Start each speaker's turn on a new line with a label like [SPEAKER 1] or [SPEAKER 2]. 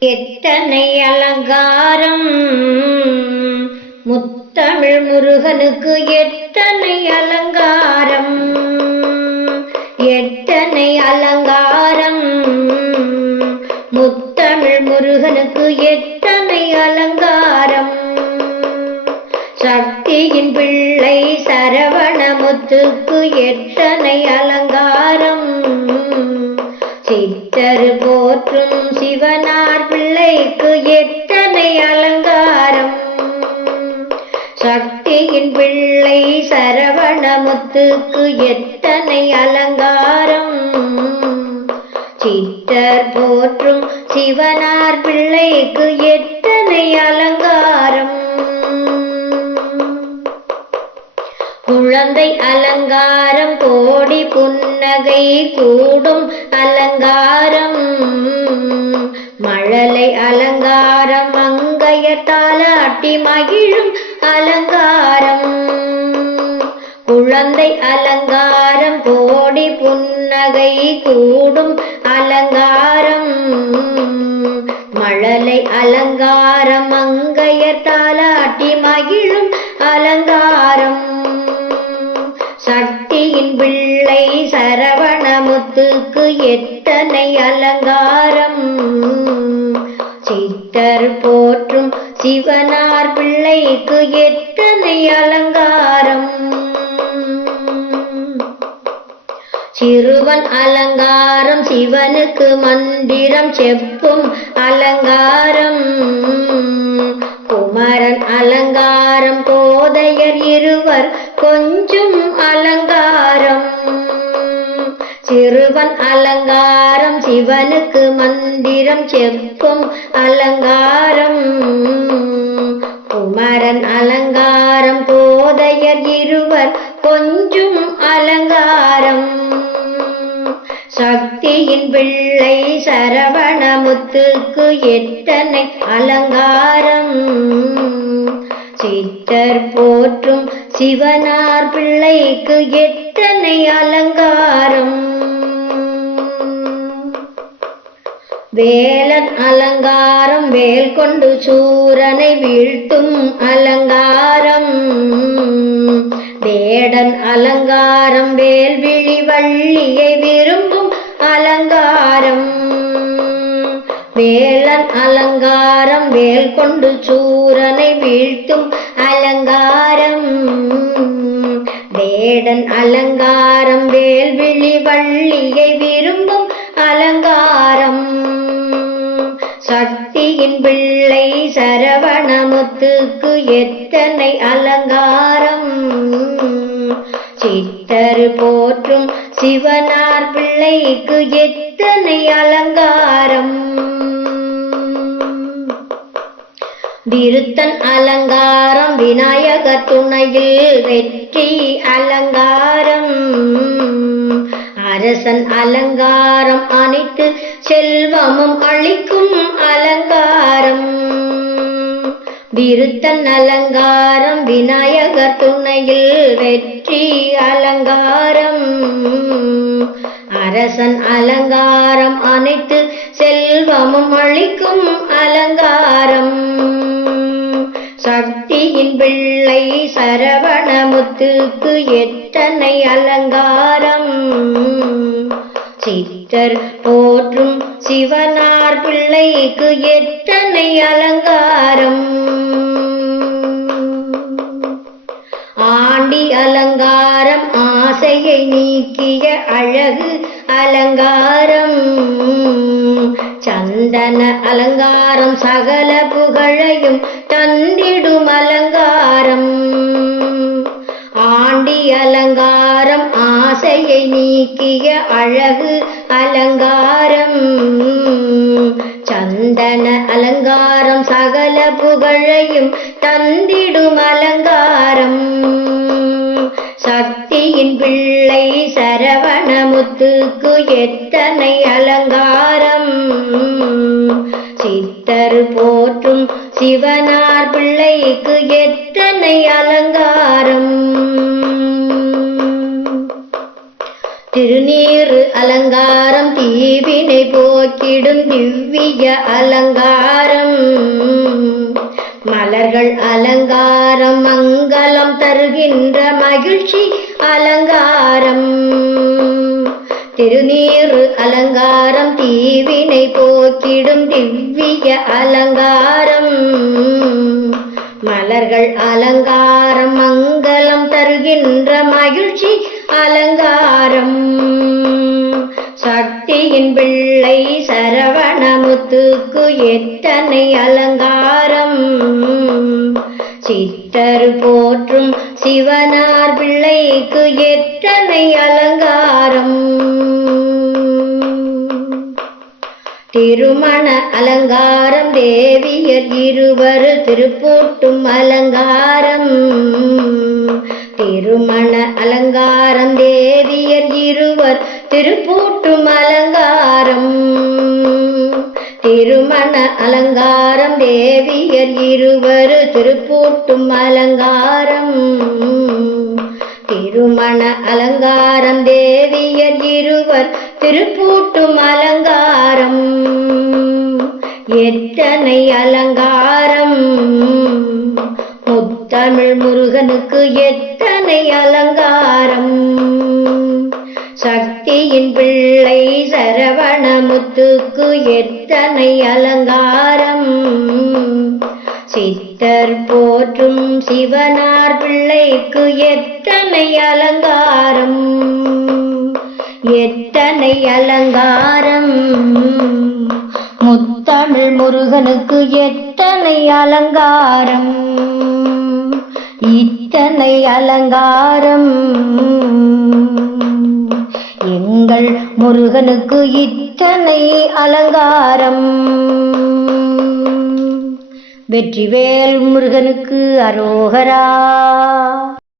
[SPEAKER 1] எத்தனை அலங்காரம். முத்தமிழ் முருகனுக்கு எத்தனை அலங்காரம். எத்தனை அலங்காரம். முத்தமிழ் முருகனுக்கு எத்தனை அலங்காரம். சக்தியின் பிள்ளை சரவணமுத்துக்கு எத்தனை அலங்காரம். சித்தர் போற்றும் சிவனார் பிள்ளைக்கு எத்தனை அலங்காரம்? சக்தியின் பிள்ளை சரவணமுத்துக்கு எத்தனை அலங்காரம் அலங்காரம் கோடி புன்னகை கூடும் அலங்காரம். மழலை அலங்காரம் மங்கைய தாலாட்டி மகிழும் அலங்காரம். குழந்தை அலங்காரம் கோடி புன்னகை கூடும் அலங்காரம். மழலை அலங்காரம் மங்க எத்தனை அலங்காரம்? சித்தர் போற்றும் சிவனார் பிள்ளைக்கு எத்தனை அலங்காரம்? சிறுவன் அலங்காரம் சிவனுக்கு மந்திரம் செப்பும் அலங்காரம். அலங்காரம் சிவனுக்கு மந்திரம் செப்பும் அலங்காரம். குமரன் அலங்காரம் கோதையர் இருவர் கொஞ்சம் அலங்காரம். சக்தியின் பிள்ளை சரவணமுத்துக்கு எத்தனை அலங்காரம். சித்தர் போற்றும் சிவனார் பிள்ளைக்கு எத்தனை அலங்காரம். வேலன் அலங்காரம் வேல் கொண்டு சூரனை வீழ்த்தும் அலங்காரம். வேடன் அலங்காரம் வேல் விழி வள்ளியை விரும்பும் அலங்காரம். வேலன் அலங்காரம் வேல் கொண்டு சூரனை வீழ்த்தும் அலங்காரம். வேடன் அலங்காரம் வேல் விழி வள்ளியை விரும்பும் அலங்காரம். சக்தியின் பிள்ளை சரவணமுத்துக்கு எத்தனை அலங்காரம்? சித்தர் போற்றும் சிவனார் பிள்ளைக்கு எத்தனை அலங்காரம்? விருத்தன் அலங்காரம் விநாயக துணையில் வெற்றி அலங்காரம். அரசன் அலங்காரம் அனைத்து செல்வமும் அளிக்கும் அலங்காரம். விருத்தன் அலங்காரம் விநாயகர் துணையில் வெற்றி அலங்காரம். அரசன் அலங்காரம் அனைத்து செல்வமும் அளிக்கும் அலங்காரம். சக்தியின் பிள்ளை சரவணமுத்துக்கு எத்தனை அலங்காரம். சித்தர் போற்றும் சிவனார் பிள்ளைக்கு எத்தனை அலங்காரம்? ஆண்டி அலங்காரம் ஆசையை நீக்கிய அழகு அலங்காரம். சந்தன அலங்காரம் சகல புகழையும் தந்திடும் அலங்காரம். ஆண்டி அலங்காரம் ஆசையை நீக்கிய அழகு அலங்காரம். சந்தன அலங்காரம் சகல புகழையும் தந்திடும் அலங்காரம். சக்தியின் பிள்ளை சரவணமுத்துக்கு எத்தனை அலங்காரம். சித்தர் போற்றும் சிவனார் பிள்ளைக்கு எத்தனை அலங்காரம். திருநீறு அலங்காரம் தீவினை போக்கிடும் திவ்ய அலங்காரம். மலர்கள் அலங்காரம் மங்களம் தருகின்ற மகிழ்ச்சி அலங்காரம். திருநீறு அலங்காரம் தீவினை போக்கிடும் திவ்ய அலங்காரம். மலர்கள் அலங்காரம் மங்களம் தருகின்ற மகிழ்ச்சி அலங்காரம். சக்தியின் பிள்ளை சரவணமுத்துக்கு எத்தனை அலங்காரம்? சித்தர் போற்றும் சிவனார் பிள்ளைக்கு எத்தனை அலங்காரம்? திருமண அலங்காரம் தேவியர் இருவர் திருப்பூட்டும் அலங்காரம். திருமண அலங்காரம் தேவியர் இருவர் திருப்பூட்டும் அலங்காரம். திருமண அலங்காரம் தேவியர் இருவர் திருப்பூட்டும் அலங்காரம். திருமண அலங்காரம் தேவியர் இருவர் திருப்பூட்டும் அலங்காரம். எத்தனை அலங்காரம்? தமிழ் முருகனுக்கு எத்தனை அலங்காரம்? சக்தியின் பிள்ளை சரவணமுத்துக்கு எத்தனை அலங்காரம்? சித்தர் போற்றும் சிவனார் பிள்ளைக்கு எத்தனை அலங்காரம்? எத்தனை அலங்காரம்? முத்தமிழ் முருகனுக்கு எத்தனை அலங்காரம்? இத்தனை அலங்காரம். எங்கள் முருகனுக்கு இத்தனை அலங்காரம். வெற்றிவேல் முருகனுக்கு அரோகரா.